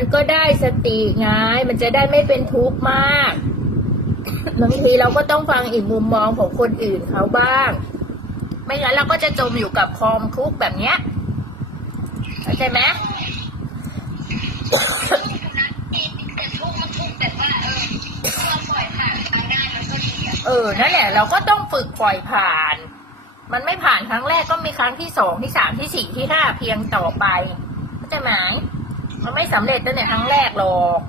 มันก็ได้สติไงมันจะได้ไม่เป็นทุกข์มากบางทีเราก็ต้องฟังอีกมุมมองของคนอื่นเขาบ้าง ไม่งั้นเราก็จะจมอยู่กับความทุกข์แบบเนี้ยเข้าใจไหมแต่ทุกข์มันทุกข์แต่ว่าเออถ้าเราปล่อยผ่านไปได้มันก็ดีอะเออ นั่นแหละ เราก็ต้องฝึกปล่อยผ่าน มันไม่ผ่านครั้งแรกก็มีครั้งที่สองที่สามที่สี่ที่ห้าเพียงต่อไปเข้าใจไหม มันไม่สำเร็จตั้งแต่ครั้งแรกหรอก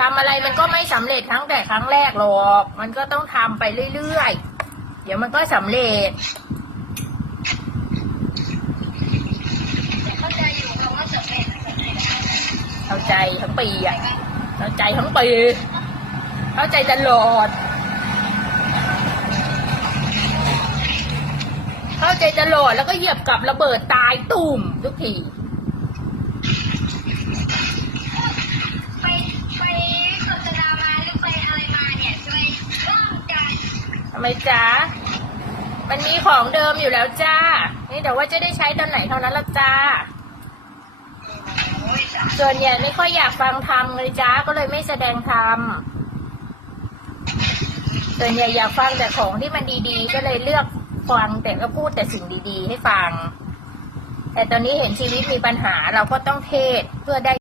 ทำอะไรมันก็ไม่สำเร็จครั้งแต่ครั้งแรกหรอก มันก็ต้องทำไปเรื่อยๆ เดี๋ยวมันก็สำเร็จเข้าใจอยู่คำว่าสำเร็จเข้าใจทั้งปีอะเข้าใจทั้งปี เข้าใจตลอด เข้าใจตลอดแล้วก็เหยียบกับระเบิดตายตุ่มทุกทีำไมจ๊ะมันมีของเดิมอยู่แล้วจ้า นี่แต่ว่าจะได้ใช้ตอนไหนเท่านั้นละจ้า ส่วนใหญ่ไม่ค่อยอยากฟังธรรมเลยจ้า ก็เลยไม่แสดงธรรม ส่วนใหญ่อยากฟังแต่ของที่มันดีๆ ก็เลยเลือกฟังแต่ก็พูดแต่สิ่งดีๆ ให้ฟัง แต่ตอนนี้เห็นชีวิตมีปัญหาเราก็ต้องเทศเพื่อได้